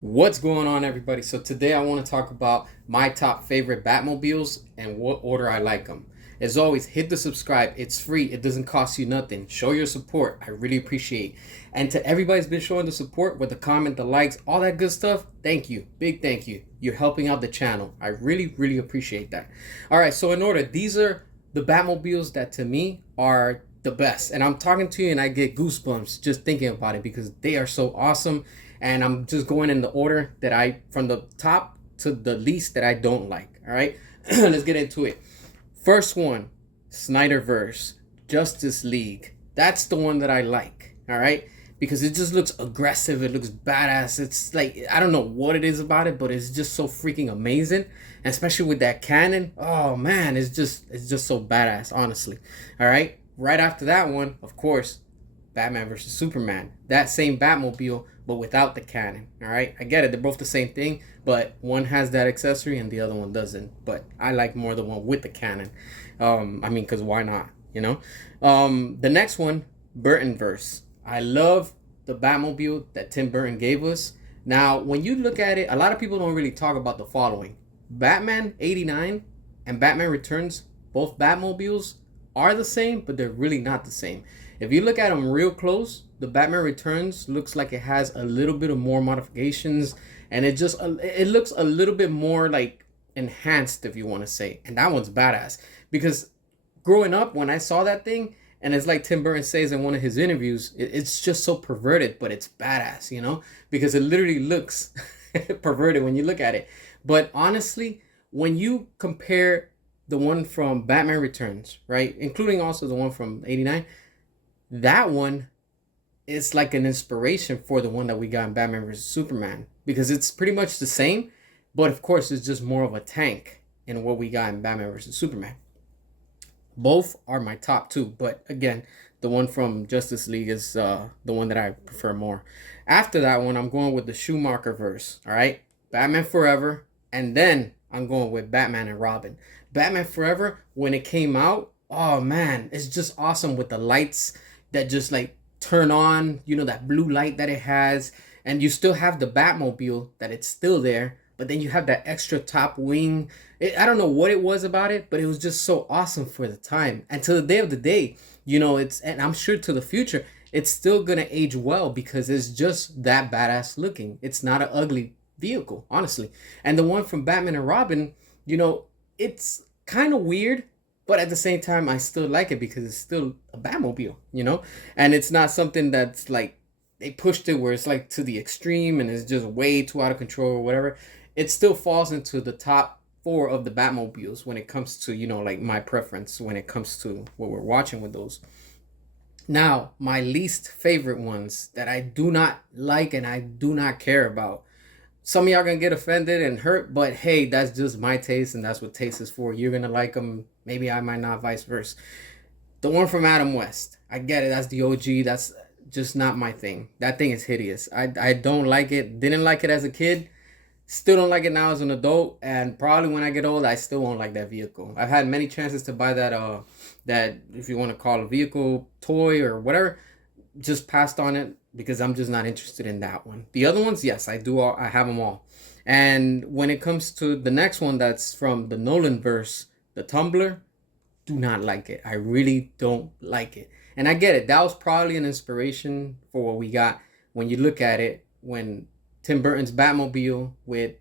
What's going on, everybody? So today I want to talk about my top favorite Batmobiles and what order I like them. As always, hit the subscribe. It's free. It doesn't cost you nothing. Show your support. I really appreciate. And to everybody's been showing the support with the comment, the likes, all that good stuff, thank you. Big thank you. You're helping out the channel. I really, really appreciate that. All right, so in order, these are the Batmobiles that to me are the best. And I'm talking to you and I get goosebumps just thinking about it because they are so awesome, and I'm just going in the order that from the top to the least that I don't like. All right, let's get into it. First one, Snyderverse, Justice League. That's the one that I like. All right, because it just looks aggressive. It looks badass. It's like, I don't know what it is about it, but it's just so freaking amazing. And especially with that cannon. Oh man, it's just so badass. Honestly. All right. Right after that one, of course, Batman versus Superman. That same Batmobile, but without the cannon. All right, I get it. They're both the same thing, but one has that accessory and the other one doesn't. But I like more the one with the cannon. I mean, cause why not? You know. The next one, Burtonverse. I love the Batmobile that Tim Burton gave us. Now, when you look at it, a lot of people don't really talk about the following: Batman '89 and Batman Returns. Both Batmobiles are the same, but they're really not the same. If you look at them real close, the Batman Returns looks like it has a little bit of more modifications, and it looks a little bit more like enhanced, if you want to say. And that one's badass because growing up, when I saw that thing, and it's like Tim Burton says in one of his interviews, it's just so perverted, but it's badass, because it literally looks perverted when you look at it. But honestly, when you compare the one from Batman Returns, right, including also the one from '89, that one is like an inspiration for the one that we got in Batman vs Superman, because it's pretty much the same, but of course it's just more of a tank in what we got in Batman vs Superman. Both are my top two, but again, the one from Justice League is the one that I prefer more. After that one, I'm going with the Schumacher verse. All right, Batman Forever, and then I'm going with Batman and Robin. Batman Forever, when it came out, oh man, it's just awesome with the lights that just like turn on, that blue light that it has, and you still have the Batmobile that it's still there, but then you have that extra top wing. I don't know what it was about it, but it was just so awesome for the time. And to the day of the day, and I'm sure to the future, it's still gonna age well because it's just that badass looking. It's not an ugly vehicle, honestly. And the one from Batman and Robin, it's kind of weird, but at the same time, I still like it because it's still a Batmobile. And it's not something that's like they pushed it where it's like to the extreme and it's just way too out of control or whatever. It still falls into the top four of the Batmobiles when it comes to, like my preference when it comes to what we're watching with those. Now, my least favorite ones that I do not like and I do not care about. Some of y'all gonna get offended and hurt, but hey, that's just my taste, and that's what taste is for. You're gonna like them, maybe I might not, vice versa. The one from Adam West, I get it. That's the OG. That's just not my thing. That thing is hideous. I don't like it. Didn't like it as a kid. Still don't like it now as an adult, and probably when I get old, I still won't like that vehicle. I've had many chances to buy that, if you want to call a vehicle toy or whatever, just passed on it because I'm just not interested in that one. The other ones, yes, I do. I have them all. And when it comes to the next one, that's from the Nolan verse, the Tumblr, do not like it. I really don't like it. And I get it. That was probably an inspiration for what we got when you look at it. When Tim Burton's Batmobile with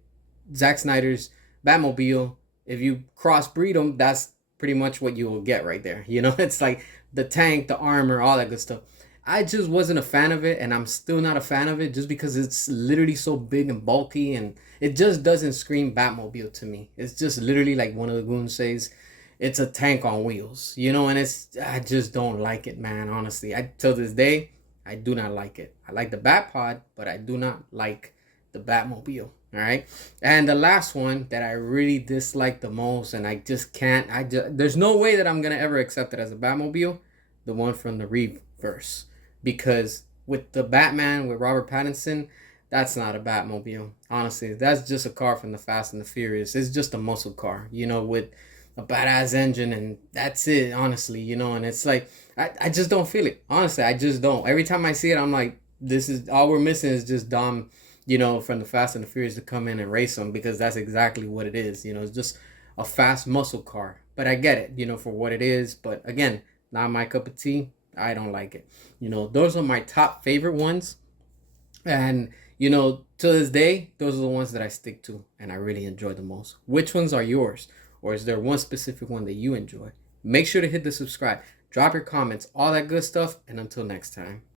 Zack Snyder's Batmobile, if you crossbreed them, that's pretty much what you will get right there. It's like the tank, the armor, all that good stuff. I just wasn't a fan of it, and I'm still not a fan of it just because it's literally so big and bulky, and it just doesn't scream Batmobile to me. It's just literally like one of the goons says, it's a tank on wheels, and I just don't like it, man. Honestly, till this day, I do not like it. I like the Batpod, but I do not like the Batmobile. All right, and the last one that I really dislike the most, and I just can't. There's no way that I'm gonna ever accept it as a Batmobile. The one from the Reverse, because with the Batman with Robert Pattinson, that's not a Batmobile. Honestly, that's just a car from the Fast and the Furious. It's just a muscle car, with a badass engine, and that's it, honestly, and it's like I just don't feel it. Honestly, I just don't. Every time I see it, I'm like, this is all we're missing is just Dom from the Fast and the Furious to come in and race them, because that's exactly what it is. It's just a fast muscle car. But I get it, for what it is. But again, not my cup of tea. I don't like it. Those are my top favorite ones. And, to this day, those are the ones that I stick to and I really enjoy the most. Which ones are yours? Or is there one specific one that you enjoy? Make sure to hit the subscribe, drop your comments, all that good stuff. And until next time.